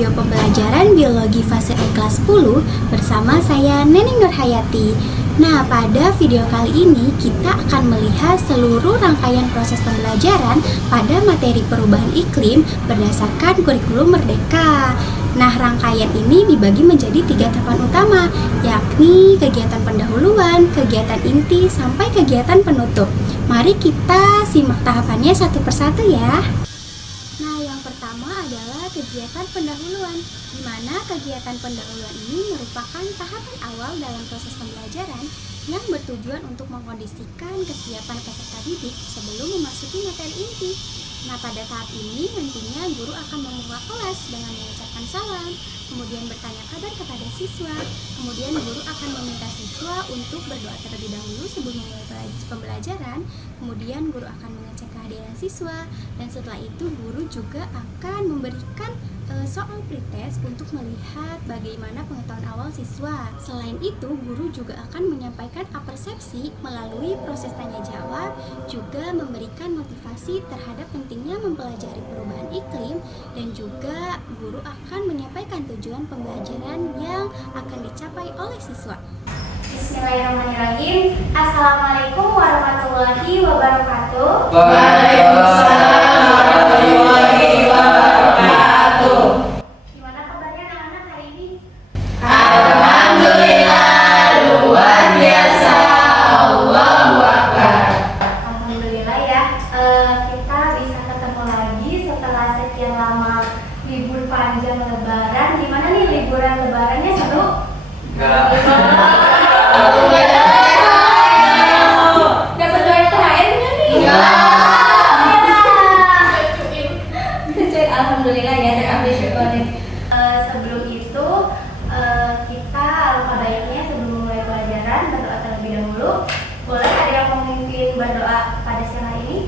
video pembelajaran biologi fase E kelas 10 bersama saya Neneng Nurhayati. Nah, pada video kali ini kita akan melihat seluruh rangkaian proses pembelajaran pada materi perubahan iklim berdasarkan kurikulum Merdeka. Nah, rangkaian ini dibagi menjadi 3 tahapan utama, yakni kegiatan pendahuluan, kegiatan inti, sampai kegiatan penutup. Mari kita simak tahapannya satu persatu ya. Nah, yang pertama adalah kegiatan pendahuluan, di mana kegiatan pendahuluan ini merupakan tahapan awal dalam proses pembelajaran yang bertujuan untuk mengkondisikan kesiapan peserta didik sebelum memasuki materi inti. Nah, pada tahap ini nantinya guru akan membuka kelas dengan mengucapkan salam, kemudian bertanya kabar kepada siswa, kemudian guru akan meminta siswa untuk berdoa terlebih dahulu sebelum memulai pembelajaran, kemudian guru akan mengecek kehadiran siswa, dan setelah itu guru juga akan memberikan soal pretest untuk melihat bagaimana pengetahuan awal siswa. Selain itu, guru juga akan menyampaikan apersepsi melalui proses tanya jawab, juga memberikan motivasi terhadap pentingnya mempelajari perubahan iklim, dan juga guru akan menyampaikan tujuan pembelajaran yang akan dicapai oleh siswa. Bismillahirrahmanirrahim. Assalamualaikum warahmatullahi wabarakatuh. Waalaikumsalam warahmatullahi wabarakatuh. Gimana kabarnya anak-anak hari ini? Alhamdulillah, luar biasa. Allahu Akbar. Alhamdulillah ya. Kita bisa ketemu lagi setelah sekian lama libur panjang Lebaran. Gimana nih liburan Lebarannya, seru? Enggak. Gak sesuai THR-nya nih? Alhamdulillah ya, terambil syukurin. Sebelum itu kita alangkah baiknya sebelum mulai pelajaran berdoa terlebih dahulu. Boleh ada yang memimpin berdoa pada siang hari ini?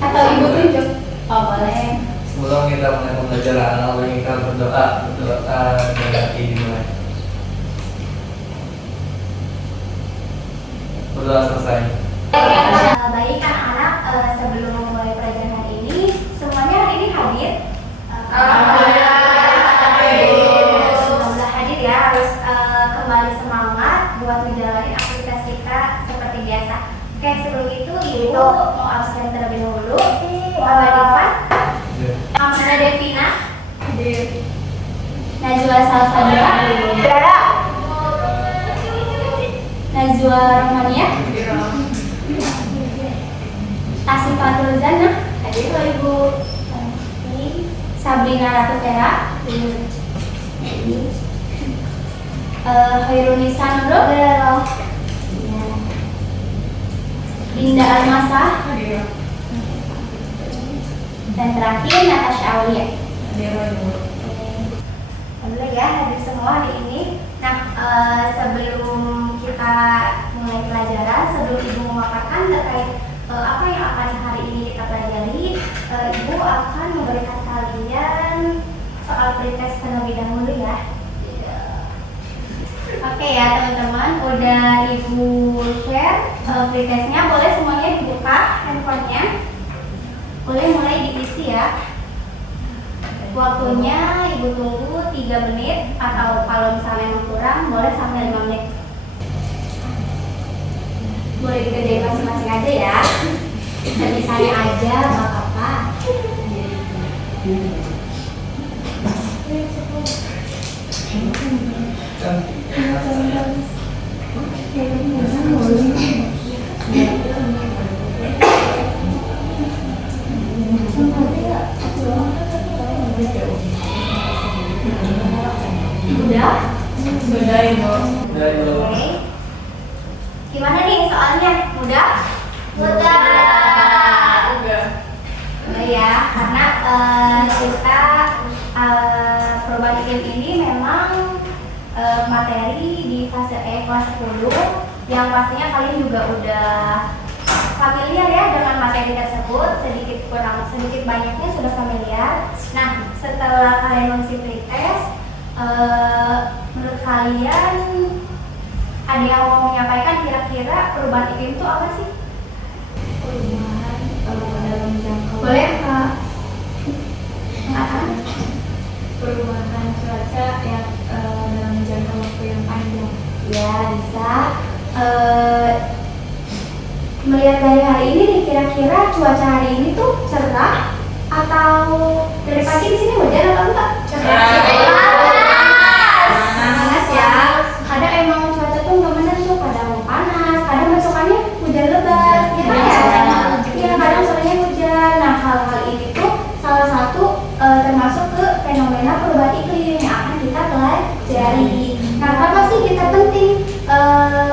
Atau ibu tunjuk? Oh, boleh. Sebelum kita mulai pembelajaran, kita berdoa dan dimulai. Berdoa selesai. Baik anak-anak, sebelum memulai pelajaran hari ini, semuanya hari ini hadir? Alhamdulillah hadir ya, harus kembali semangat buat menjalani aktivitas kita seperti biasa. Oke, sebelum itu Ibu mau absen terlebih dahulu. Muhammad Irfan, Amanda Devina, Najwa Salsabila, Najwa Rahmania, Asifatul Zana, hadir Ibu. Sabrina Ratu Tera, Hairunisa Nurul, Linda Almasah, dan terakhir Natasha Aulia. Alhamdulillah ya, hadir semua hari ini. Nah, sebelum kita mulai pelajaran, sebelum Ibu memaparkan terkait apa yang akan hari ini kita pelajari, Ibu akan memberikan kalian soal pretest terlebih dahulu ya. Oke ya teman-teman, udah Ibu share pretestnya, boleh semuanya dibuka handphonenya. Boleh mulai diisi ya. Waktunya Ibu tunggu 3 menit, atau kalau misalnya yang kurang boleh sampai 5 menit. Boleh dikerjain masing-masing aja ya. Sebisanya aja, gak apa-apa. Udah? Sudah, Ibu. Oke. Gimana nih soalnya? Mudah? Mudah ya, karena kita perubahan iklim ini memang materi di fase E kelas 10 yang pastinya kalian juga udah familiar ya dengan materi tersebut, sedikit banyaknya sudah familiar. Nah, setelah kalian mengisi pretest, menurut kalian ada yang mau menyampaikan kira-kira perubahan iklim itu apa sih? Perubahan dalam jangka boleh Kak? Ya, bisa. Melihat dari hari ini nih, kira-kira cuaca hari ini tuh cerah atau dari pagi di sini hujan atau enggak? Cerah. Panas ya. Kadang emang cuaca tuh nggak menentu, kadang panas, kadang besokannya hujan lebat, ya kan ya? Iya, kadang sorenya hujan. Nah, hal-hal ini tuh salah satu termasuk ke fenomena perubahan iklim yang akan kita pelajari. Nah, kenapa sih kita penting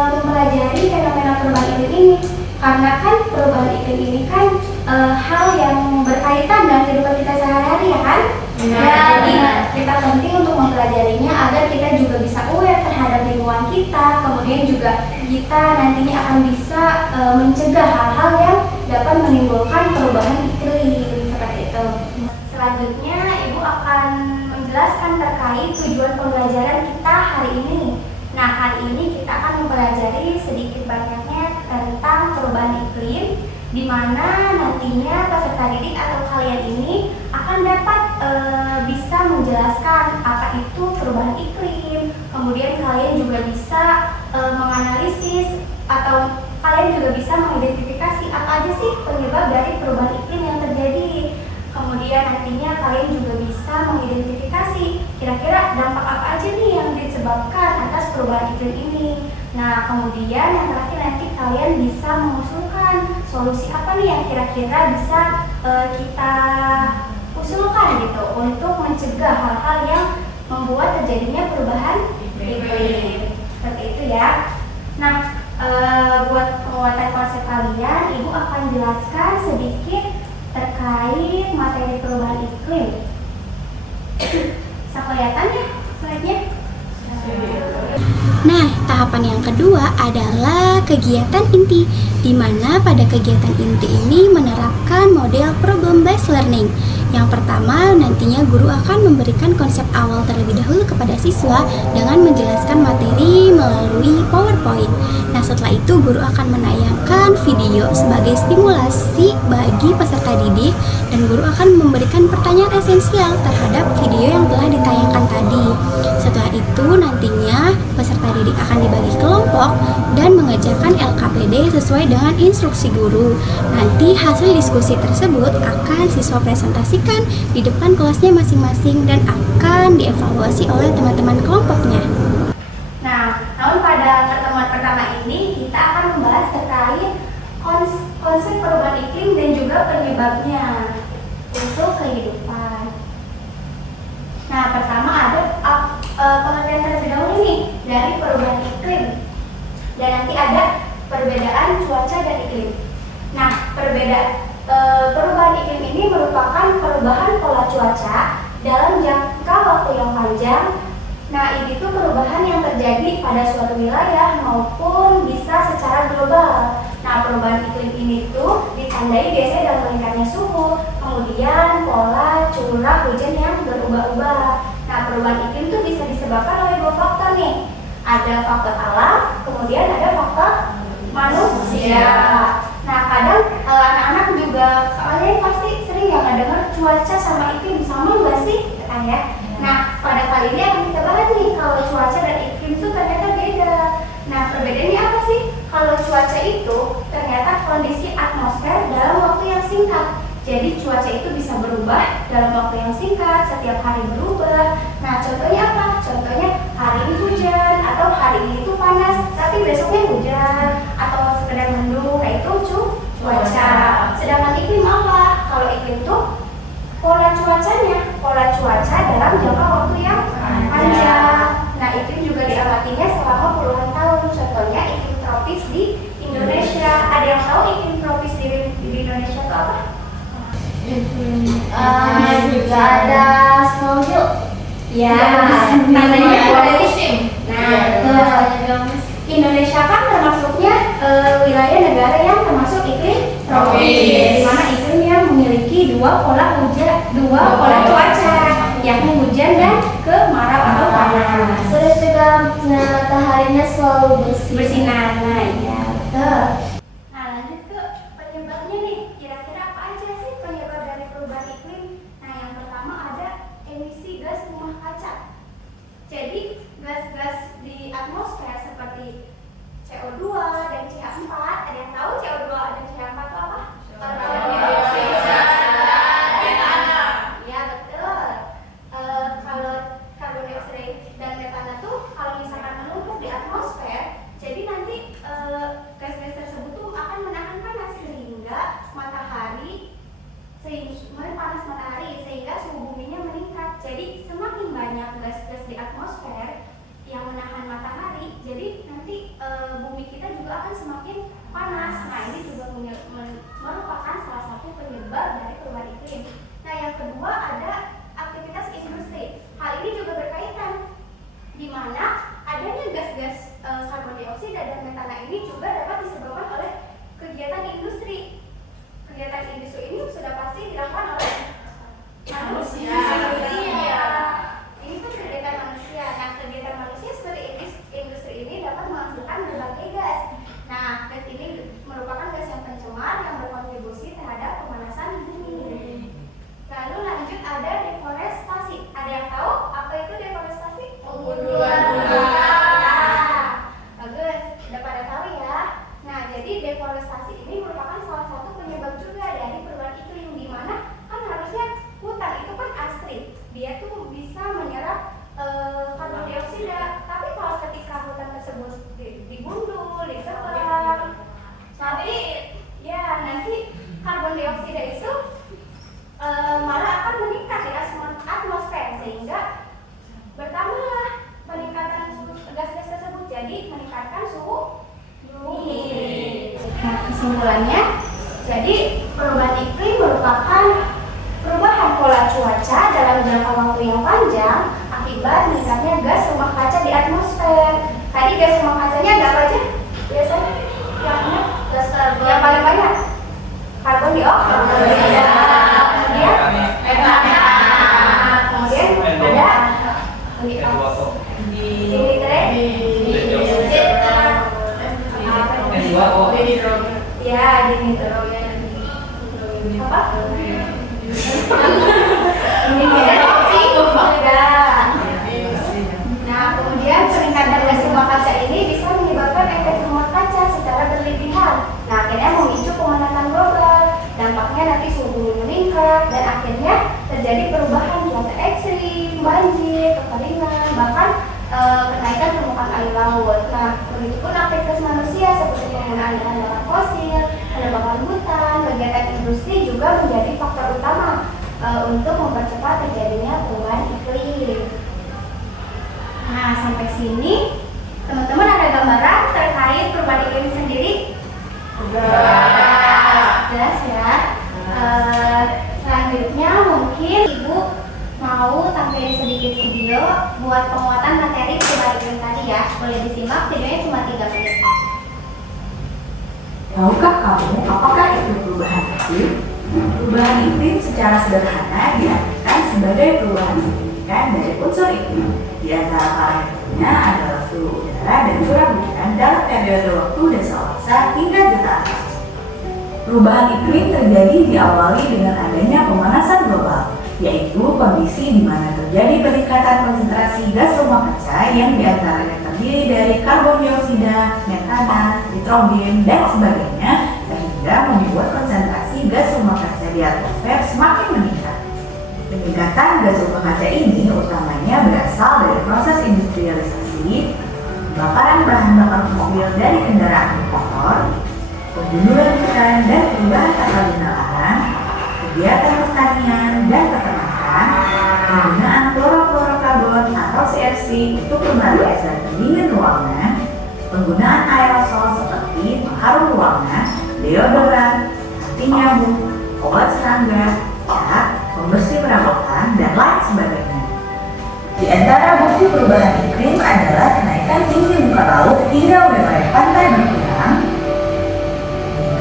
mempelajari fenomena perubahan iklim ini? Karena kan perubahan iklim ini kan hal yang berkaitan dengan kehidupan kita sehari-hari, ya kan? Jadi kita penting untuk mempelajarinya agar kita juga bisa aware terhadap lingkungan kita, kemudian juga kita nantinya akan bisa mencegah hal-hal yang dapat menimbulkan perubahan iklim seperti itu. Selanjutnya, Ibu akan menjelaskan terkait tujuan pembelajaran kita hari ini. Nah, hari ini kita akan mempelajari sedikit banyaknya tentang perubahan iklim, di mana nantinya peserta didik atau kalian ini akan dapat bisa menjelaskan apa itu perubahan iklim. Kemudian kalian juga bisa menganalisis atau kalian juga bisa mengidentifikasi apa aja sih penyebab dari perubahan iklim yang terjadi. Kemudian nantinya kalian juga bisa mengidentifikasi kira-kira dampak apa aja nih yang disebabkan atas perubahan iklim ini. Nah, kemudian yang terakhir nanti kalian bisa mengusulkan solusi apa nih yang kira-kira bisa kita usulkan gitu untuk mencegah hal-hal yang membuat terjadinya perubahan iklim. Seperti itu ya. Nah, buat penguatan konsep kalian, Ibu akan jelaskan sedikit terkait materi perubahan iklim. Bisa kelihatan ya slide-nya? Nah, tahapan yang kedua adalah kegiatan inti, di mana pada kegiatan inti ini menerapkan model problem based learning. Yang pertama, nantinya guru akan memberikan konsep awal terlebih dahulu kepada siswa dengan menjelaskan materi melalui PowerPoint. Nah, setelah itu guru akan menayangkan video sebagai stimulasi bagi peserta didik, dan guru akan memberikan pertanyaan esensial terhadap video yang telah ditayangkan tadi. Setelah itu nantinya peserta didik akan dibagi kelompok dan mengerjakan LKPD sesuai dengan instruksi guru. Nanti hasil diskusi tersebut akan siswa presentasikan di depan kelasnya masing-masing dan akan dievaluasi oleh teman-teman kelompoknya. Nah, namun pada pertemuan pertama ini kita akan membahas terkait konsep perubahan iklim dan juga penyebabnya untuk kehidupan. Nah, pertama ada pengertian terlebih dahulu nih dari perubahan iklim, dan nanti ada perbedaan cuaca dan iklim. Nah, perubahan iklim ini merupakan perubahan pola cuaca dalam jangka waktu yang panjang. Nah, ini tuh perubahan yang terjadi pada suatu wilayah maupun bisa secara global. Nah, perubahan iklim ini tuh ditandai biasanya dengan meningkatnya suhu, kemudian pola curah hujan yang berubah-ubah. Nah, perubahan iklim tuh bisa disebabkan oleh dua faktor nih. Ada faktor alam, kemudian ada faktor manusia. Nah, kadang anak-anak juga soalnya pasti sering ya ngedenger cuaca sama iklim sama nggak sih? Ya. Nah, pada kali ini akan kita bahas nih kalau cuaca dan iklim itu ternyata beda. Nah, perbedaannya apa sih? Kalau cuaca itu ternyata kondisi atmosfer dalam waktu yang singkat. Jadi cuaca itu bisa berubah dalam waktu yang singkat, setiap hari berubah. Nah, contohnya apa? Contohnya hari ini hujan, atau hari ini tuh panas, tapi besoknya hujan, atau sekedar mendung. Nah, itu cuaca. Sedangkan iklim apa? Kalau iklim tuh pola cuaca dalam jangka waktu yang panjang. Nah, iklim juga diamatinya selama puluhan tahun. Contohnya iklim tropis di Indonesia. Ada yang tahu iklim tropis di Indonesia itu apa? Juga ada snowmobile. Ya, tandanya ada musim. Nah, Indonesia kan termasuknya wilayah negara yang termasuk iklim tropis, di mana iklim yang memiliki dua pola cuaca, yakni hujan dan kemarau atau panas. Terus juga mataharinya selalu Bersinar. Nah, iya, betul. Nah, lanjut ke penyebabnya nih. Kira-kira apa aja sih penyebab dari perubahan iklim? Nah, yang pertama ada emisi gas rumah kaca. Jadi, gas-gas di atmosfer seperti Kesimpulannya, jadi perubahan iklim merupakan perubahan pola cuaca dalam jangka waktu yang panjang akibat meningkatnya gas rumah kaca di atmosfer. Tadi gas rumah kacanya ada apa aja? Biasanya yang gas karbon. Yang paling banyak karbon dioksida. Kemudian kemudian ada ya dinitrogen apa? Nah, kemudian peningkatan gas rumah kaca ini bisa menyebabkan efek rumah kaca secara berlebihan. Nah, akhirnya memicu pemanasan global. Dampaknya nanti suhu meningkat dan akhirnya terjadi perubahan cuaca ekstrim, banjir, kekeringan, bahkan kenaikan permukaan air laut. Nah, begitupun aktivitas manusia seperti penggunaan bahan bakar fosil, penebangan hutan, kegiatan industri juga menjadi faktor utama untuk mempercepat terjadinya perubahan iklim. Nah, sampai sini teman-teman ada gambaran terkait perubahan iklim sendiri? Jelas ya. Selanjutnya mungkin Ibu mau tampilin sedikit video buat penguatan materi perubahan iklim tadi ya. Boleh disimak, videonya cuma 3 menit. Tahukah kamu apakah itu perubahan iklim? Perubahan iklim secara sederhana diartikan sebagai perubahan signifikan dari unsur iklim. Di antara parameternya adalah suhu udara dan curah hujan dalam periode waktu dasawarsa hingga jutaan tahun. Perubahan iklim terjadi diawali dengan adanya pemanasan global, yaitu kondisi di mana terjadi peningkatan konsentrasi gas rumah kaca yang diantaranya terdiri dari karbon dioksida, metana, nitrogen, dan sebagainya, sehingga membuat konsentrasi gas rumah kaca di atmosfer semakin meningkat. Peningkatan gas rumah kaca ini utamanya berasal dari proses industrialisasi, pembakaran bahan bakar fosil dari kendaraan bermotor, pembunuhan hutan dan perubahan tata guna lahan, kegiatan pertanian dan peternakan, penggunaan klorofluorokarbon atau CFC untuk pembatas dan pendingin ruangan, penggunaan aerosol seperti pengharum ruangan, deodoran, anti nyamuk, obat serangga, cat, pembersih perabotan, dan lain sebagainya. Di antara bukti perubahan iklim adalah kenaikan tinggi muka laut hingga wilayah pantai berkurang,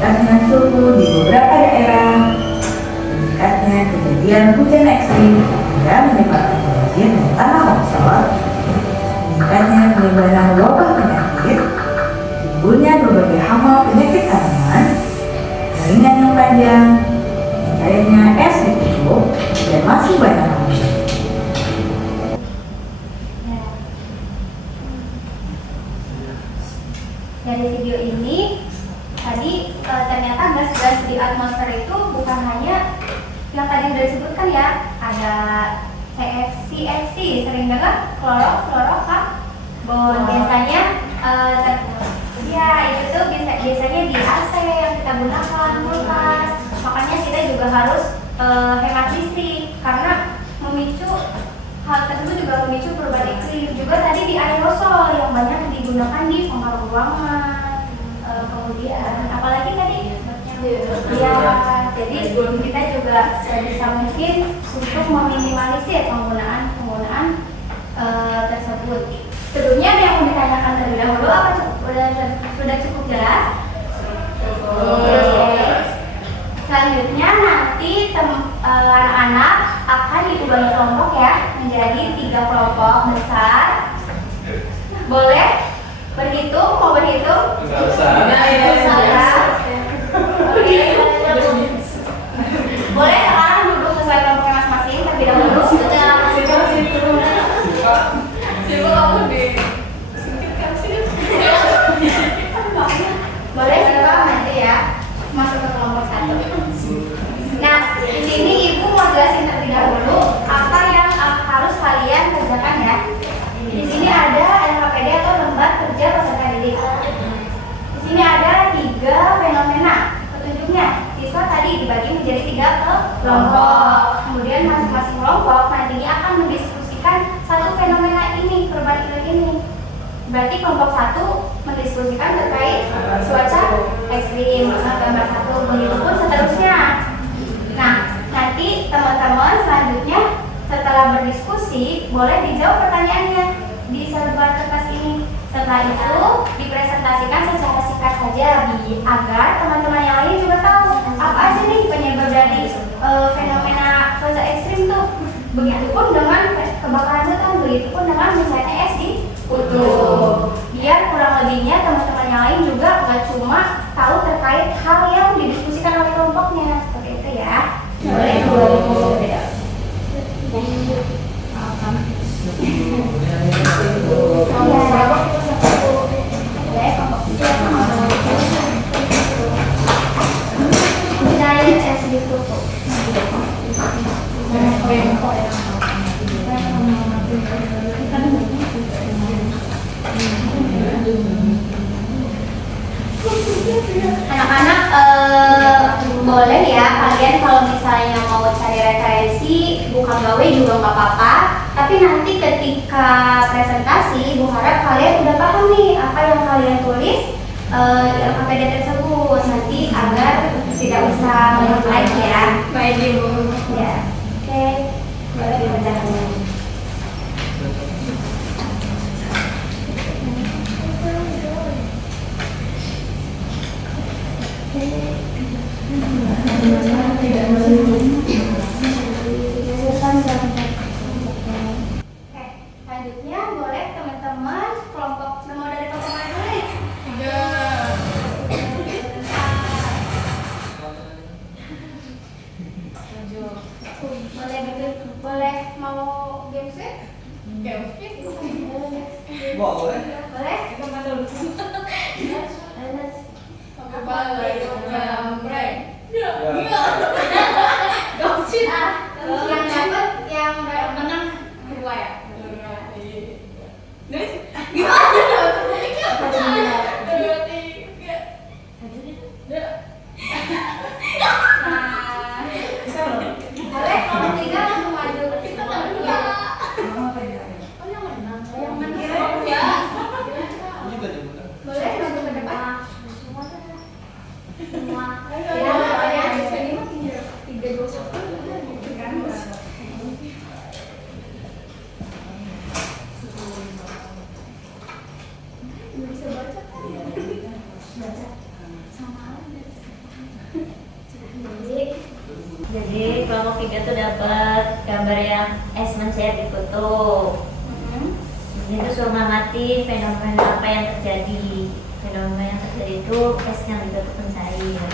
meningkatnya suhu di beberapa daerah, meningkatnya kejadian hujan ekstrim hingga menyebabkan banjir dan tanah longsor, meningkatnya penyebaran wabah penyakit, timbulnya berbagai hama penyakit tanaman, keringan yang panjang, cairnya es di kutub, dan masih banyak lagi. Dari video ini tadi ternyata gas-gas di atmosfer itu bukan hanya yang tadi sudah disebutkan ya, ada CFC, sering dengar klorofluorokarbon. Biasanya ya itu tuh biasanya di AC yang kita gunakan, kulkas. Makanya kita juga harus hemat listrik karena memicu hal tersebut juga memicu perubahan iklim. Juga tadi di aerosol yang banyak digunakan di pengharum ruangan. Kemudian apalagi tadi ya, jadi kita juga sebisa mungkin untuk meminimalisir penggunaan tersebut. Tentunya ada yang mau ditanyakan terlebih dahulu, apa sudah cukup jelas? Selanjutnya nanti anak-anak akan dibagi kelompok ya menjadi 3 kelompok besar. Boleh berhitung? Mau berhitung? Enggak usah. Boleh sekarang duduk sesuai kelompoknya masing-masing terlebih dahulu. Boleh siapa nanti ya masuk ke kelompok 1. Nah, di sini Ibu mau jelasin terlebih dahulu apa yang harus kalian kerjakan ya. Di sini ada LKPD atau lembar kerja peserta didik. Di sini ada 3 fenomena petunjuknya. Siswa tadi dibagi menjadi 3 kelompok. Kemudian masing-masing kelompok nantinya akan mendiskusikan satu fenomena ini, perubahan iklim ini. Berarti kelompok 1 mendiskusikan terkait cuaca ekstrim, gambar 1, begitu pun seterusnya. Nah, nanti teman-teman selanjutnya setelah berdiskusi boleh dijawab pertanyaannya di selembar kertas ini. Setelah itu dipresentasikan secara singkat saja agar teman-teman yang lain juga tahu apa aja nih penyebab dari fenomena cuaca ekstrim tuh. Begitupun dengan kebakaran hutan, begitupun dengan misalnya es di kutub. Biar kurang lebihnya teman-teman yang lain juga nggak cuma tahu terkait hal yang didiskusikan oleh kelompoknya. Seperti itu ya. Boleh. Cair es di kutub. Anak-anak boleh ya kalian kalau misalnya mau cari referensi buka gawe juga nggak apa-apa. Tapi nanti ketika presentasi, Bu harap kalian udah paham nih apa yang kalian tulis di LKPD tersebut nanti agar tidak usah mengulang lagi ya. Baik Ibu. Ya, oke. Boleh dibacakan. Oke, selanjutnya boleh teman-teman kelompok nomor dari kelompok mana dulu nih? Boleh bikin, boleh mau game set? Boleh. Boleh? Yang dapat yang menang kedua ya. Boleh kalau tiga langsung maju. Yang menang ya. Boleh maju ke depan. Semua. Ya, tiga dua satu. Bisa baca kan? Baca. Jadi kelompok 3 tuh dapat gambar yang es mencair di kutub. Itu suruh mengamati fenomena apa yang terjadi. Fenomena yang terjadi itu es yang di kutub mencair.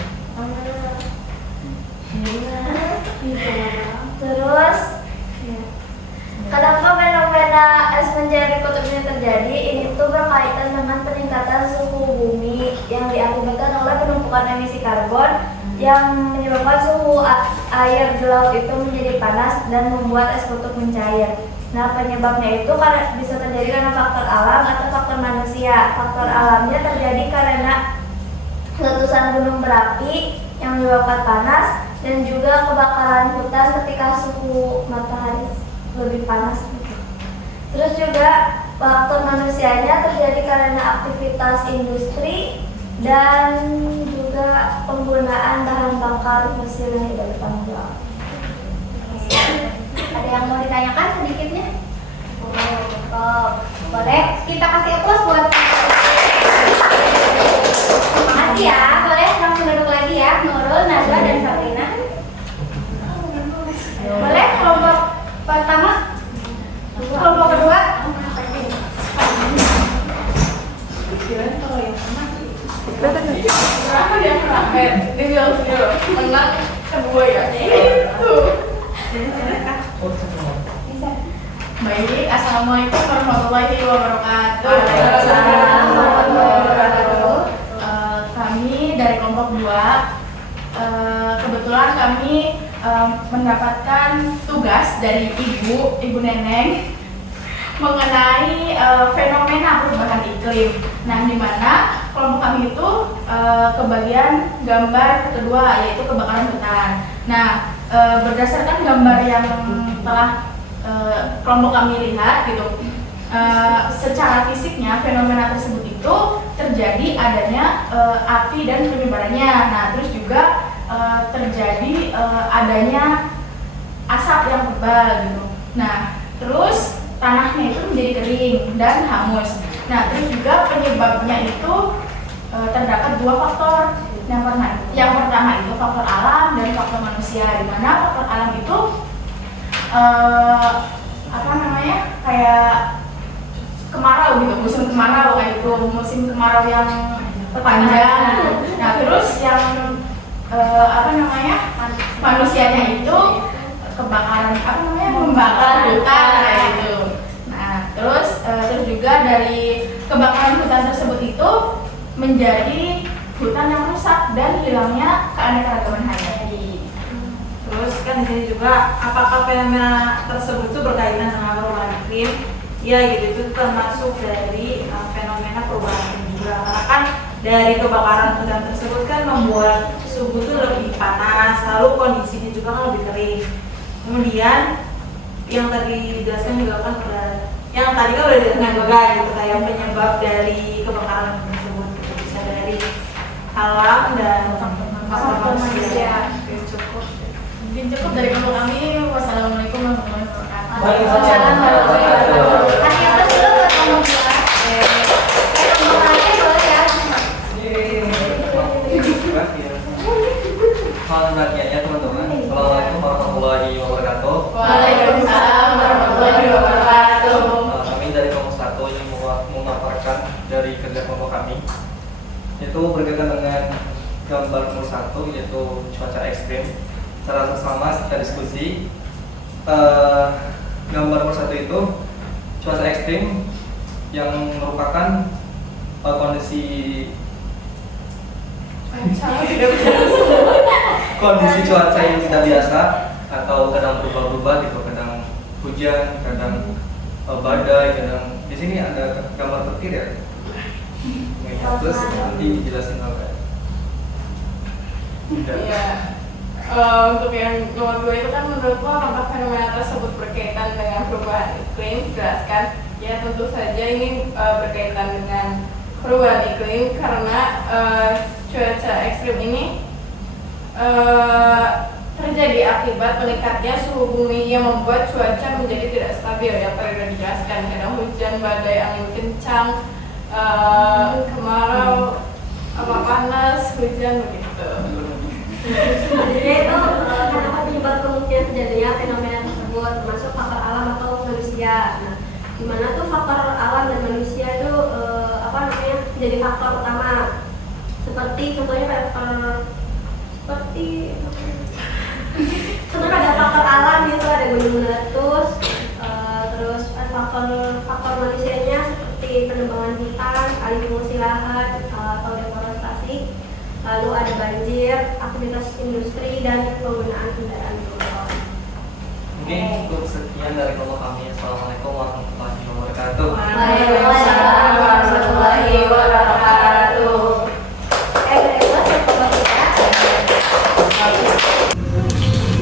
Terus, kenapa fenomena es mencair di kutub ini terjadi? Ini tuh berkaitan dengan peningkatan suhu bumi yang diakibatkan oleh penumpukan emisi karbon yang menyebabkan suhu air di laut itu menjadi panas dan membuat es kutub mencair. Nah, penyebabnya itu bisa terjadi karena faktor alam atau faktor manusia. Faktor alamnya terjadi karena letusan gunung berapi yang menyebabkan panas dan juga kebakaran hutan ketika suhu matahari lebih panas. Terus juga faktor manusianya terjadi karena aktivitas industri dan juga penggunaan bahan bakar fosil yang tidak bertanggung jawab. Ada yang mau ditanyakan sedikitnya? Boleh kita kasih applause buat. Terima kasih ya. Boleh langsung duduk lagi ya, Nurul, Najwa dan Sabrina. Boleh kelompok pertama, kelompok kedua. Kenapa dia terakhir? Dia bilang menang kedua ya. Itu. Baik, assalamualaikum warahmatullahi wabarakatuh. Waalaikumsalam warahmatullahi wabarakatuh. Kami dari kelompok 2 kebetulan kami mendapatkan tugas dari Ibu Neneng mengenai fenomena perubahan iklim. Nah, di mana kelompok kami itu kebagian gambar kedua yaitu kebakaran hutan. Nah, berdasarkan gambar yang telah kelompok kami lihat gitu, secara fisiknya fenomena tersebut itu terjadi terjadi adanya api dan penyebarannya. Nah, terus juga terjadi adanya asap yang tebal gitu. Nah, terus tanahnya itu menjadi kering dan hangus. Nah, terus juga penyebabnya itu terdapat dua faktor. Yang pertama itu faktor alam dan faktor manusia. Di mana faktor alam itu kayak kemarau gitu, musim kemarau kayak itu, musim kemarau yang panjang gitu. Nah, terus yang manusianya itu kebakaran membakar hutan kayak gitu. Nah, terus juga dari kebakaran hutan tersebut itu menjadi hutan yang rusak dan hilangnya keanekaragaman hayati. Terus kan di sini juga apakah fenomena tersebut itu berkaitan dengan perubahan iklim? Ya gitu, itu termasuk dari fenomena perubahan iklim juga. Karena kan dari kebakaran hutan tersebut kan membuat suhu itu lebih panas, lalu kondisinya juga kan lebih kering. Kemudian yang tadi dijelaskan juga kan yang tadi kan udah dijelaskan juga gitu, kayak penyebab dari kebakaran tersebut itu bisa dari alam dan faktor manusia. Mungkin cukup dari kelompok kami. Wassalamualaikum warahmatullahi wabarakatuh. Waalaikumsalam warahmatullahi wabarakatuh. Kasih atas dulu buat kelompok 2. Kelompok lainnya boleh ya. Selamat bahagianya teman-teman. Assalamualaikum warahmatullahi wabarakatuh. Waalaikumsalam warahmatullahi wabarakatuh. Kami dari kelompok 1 yang memaparkan dari kerja kelompok kami, yaitu berkaitan dengan gambar nomor 1, yaitu cuaca ekstrim. Secara bersama kita diskusi. Gambar nomor 1 itu cuaca ekstrim yang merupakan kondisi cuaca yang tidak biasa atau kadang berubah-ubah gitu, kadang hujan, kadang badai, kadang di sini ada gambar petir ya. Terus nanti dijelasin oleh. Iya. Untuk yang nomor 2 itu kan menurutku apakah fenomena tersebut berkaitan dengan perubahan iklim? Jelaskan. Ya tentu saja ini berkaitan dengan perubahan iklim karena cuaca ekstrim ini terjadi akibat meningkatnya suhu bumi yang membuat cuaca menjadi tidak stabil. Yang tadi sudah dijelaskan, kadang hujan, badai, angin kencang, kemarau, panas, hujan begitu. Jadi itu kenapa penyebab kemungkinan terjadinya fenomena tersebut, termasuk faktor alam atau manusia. Nah, di mana tuh faktor alam dan manusia itu jadi faktor utama. Seperti contohnya ada faktor alam gitu, ada gunung meletus, terus faktor manusianya seperti penebangan hutan, alih fungsi lahan atau deforestasi. Lalu ada banjir, aktivitas industri, dan penggunaan kendaraan bermotor. Mungkin cukup sekian dari kelompok kami. Assalamualaikum warahmatullahi wabarakatuh. Waalaikumsalam warahmatullahi wabarakatuh.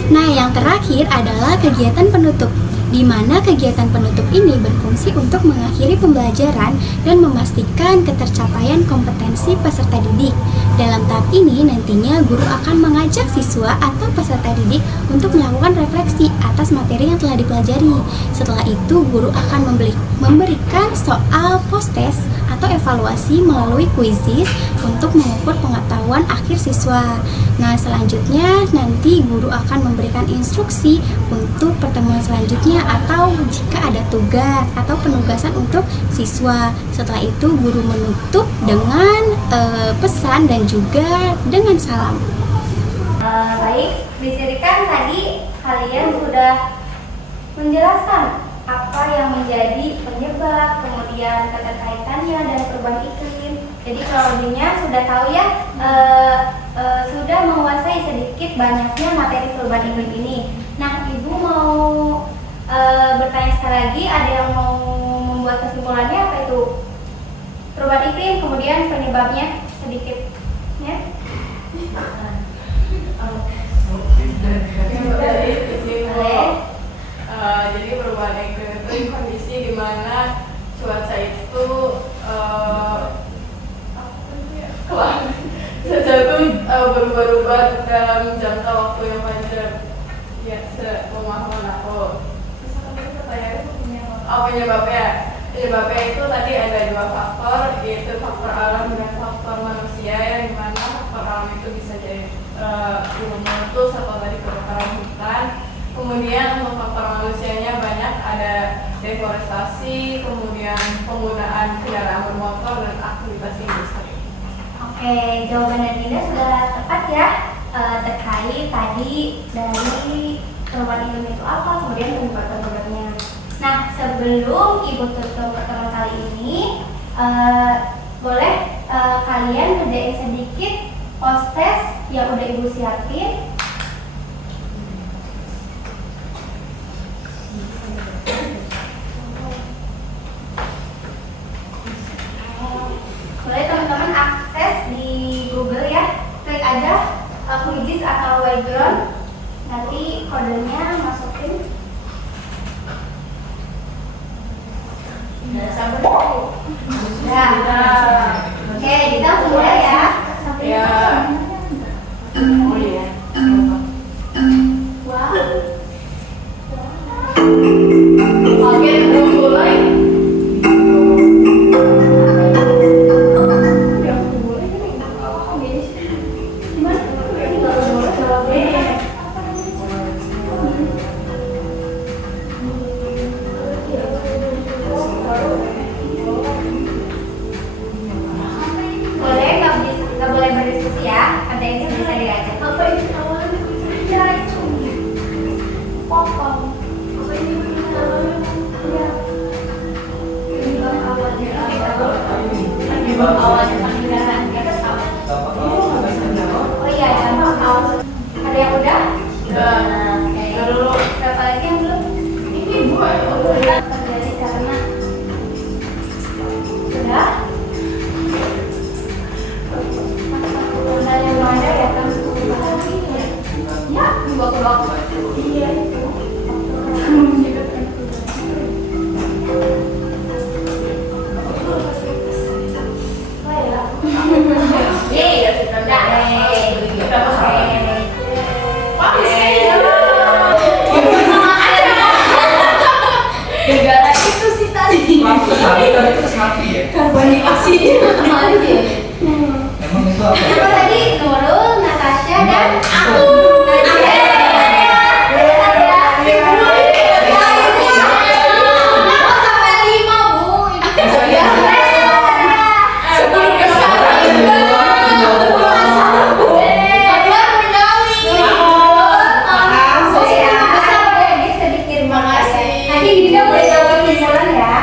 Nah, yang terakhir adalah kegiatan penutup, di mana kegiatan penutup ini berfungsi untuk mengakhiri pembelajaran dan memastikan ketercapaian kompetensi peserta didik. Dalam tahap ini nantinya guru akan mengajak siswa atau peserta didik untuk melakukan refleksi atas materi yang telah dipelajari. Setelah itu guru akan memberikan soal post-test atau evaluasi melalui kuisis untuk mengukur pengetahuan akhir siswa. Nah, selanjutnya nanti guru akan memberikan instruksi untuk pertemuan selanjutnya atau jika ada tugas atau penugasan untuk siswa. Setelah itu guru menutup dengan pesan dan juga dengan salam. Baik, di sini kan tadi kalian sudah menjelaskan apa yang menjadi penyebab, kemudian keterkaitannya dan perubahan iklim. Jadi kurang sudah tahu ya, sudah menguasai sedikit banyaknya materi perubahan iklim ini. Nah, Ibu mau bertanya sekali lagi, ada yang mau membuat kesimpulannya apa itu perubahan iklim, kemudian penyebabnya sedikit ya? Jadi perubahan iklim itu kondisi di mana cuaca itu berubah-ubah dalam jangka waktu yang panjang. Ya, sepemahaman aku. Penyebabnya itu tadi ada dua faktor, yaitu faktor alam dan faktor manusia, yang dimana faktor alam itu bisa jadi gunung meletus atau tadi kebakaran hutan. Kemudian untuk faktor manusianya banyak, ada deforestasi, kemudian penggunaan kendaraan bermotor dan aktivitas industri. Oke, jawaban dari Dinda sudah tepat ya, terkait tadi dari perubahan iklim itu apa, kemudian penyebab-penyebabnya. Nah, sebelum Ibu tutup pertemuan kali ini, boleh kalian kerjain sedikit post test yang udah Ibu siapin. Boleh teman-teman akses di Google ya, klik aja quizzes atau background, nanti kodenya masukin. Sabar dulu. Nah, oke, kita langsung mulai ya. Ya. Oh iya. Wow. Oke, belum mulai. Nggak boleh berdiskusi ya, ada yang bisa diajak. Apa ini awalnya ya itu potong. Apa ini ya penyebab awalnya penghinaan kita tahu. Oh iya, dampak awal. Ada yang udah? Udah. Oke. Dulu. Berapa lagi yang belum? Ini dua. Terjadi karena sudah. Yang mana ya kan? Ya, dua. Iya itu. Gara-gara itu sih tadi. Itu sapi ya? Karbon dioksida. Emang itu apa? Siapa tadi? Nurul, Natasha, dan aku. Nanti Dinda boleh jawab kesimpulan ya.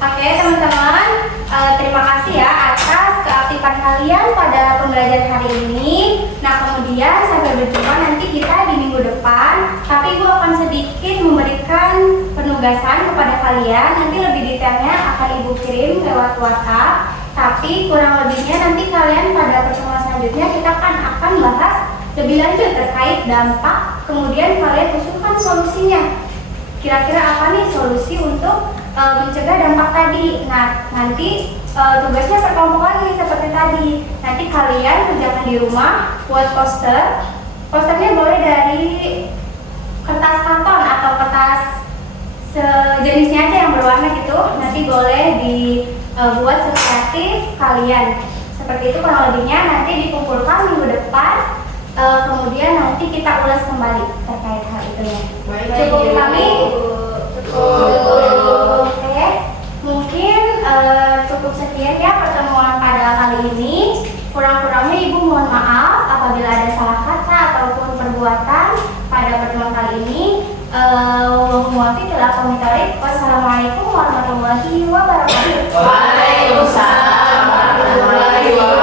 Oke teman-teman, terima kasih ya atas keaktifan kalian pada pembelajaran hari ini. Nah kemudian sampai berjumpa nanti kita di minggu depan. Tapi Ibu akan sedikit memberikan penugasan kepada kalian. Nanti lebih detailnya akan Ibu kirim lewat WhatsApp. Tapi kurang lebihnya nanti kalian pada pertemuan selanjutnya kita akan bahas lebih lanjut terkait dampak. Kemudian kalian usulkan solusinya. Kira-kira apa nih solusi untuk mencegah dampak tadi. Nah, nanti tugasnya berkelompok lagi seperti tadi. Nanti kalian kerjakan di rumah, buat poster. Posternya boleh dari kertas karton atau kertas sejenisnya aja yang berwarna gitu. Nanti boleh dibuat sekreatif kalian. Seperti itu kurang lebihnya. Nanti dikumpulkan minggu depan. Kemudian nanti kita ulas kembali terkait hal itu ya. Cukup kami. Oke, mungkin cukup sekian ya pertemuan pada kali ini. Kurang-kurangnya Ibu mohon maaf apabila ada salah kata ataupun perbuatan pada pertemuan kali ini. Wassalamualaikum warahmatullahi wabarakatuh. warahmatullahi wabarakatuh. Waalaikumsalam warahmatullahi wabarakatuh.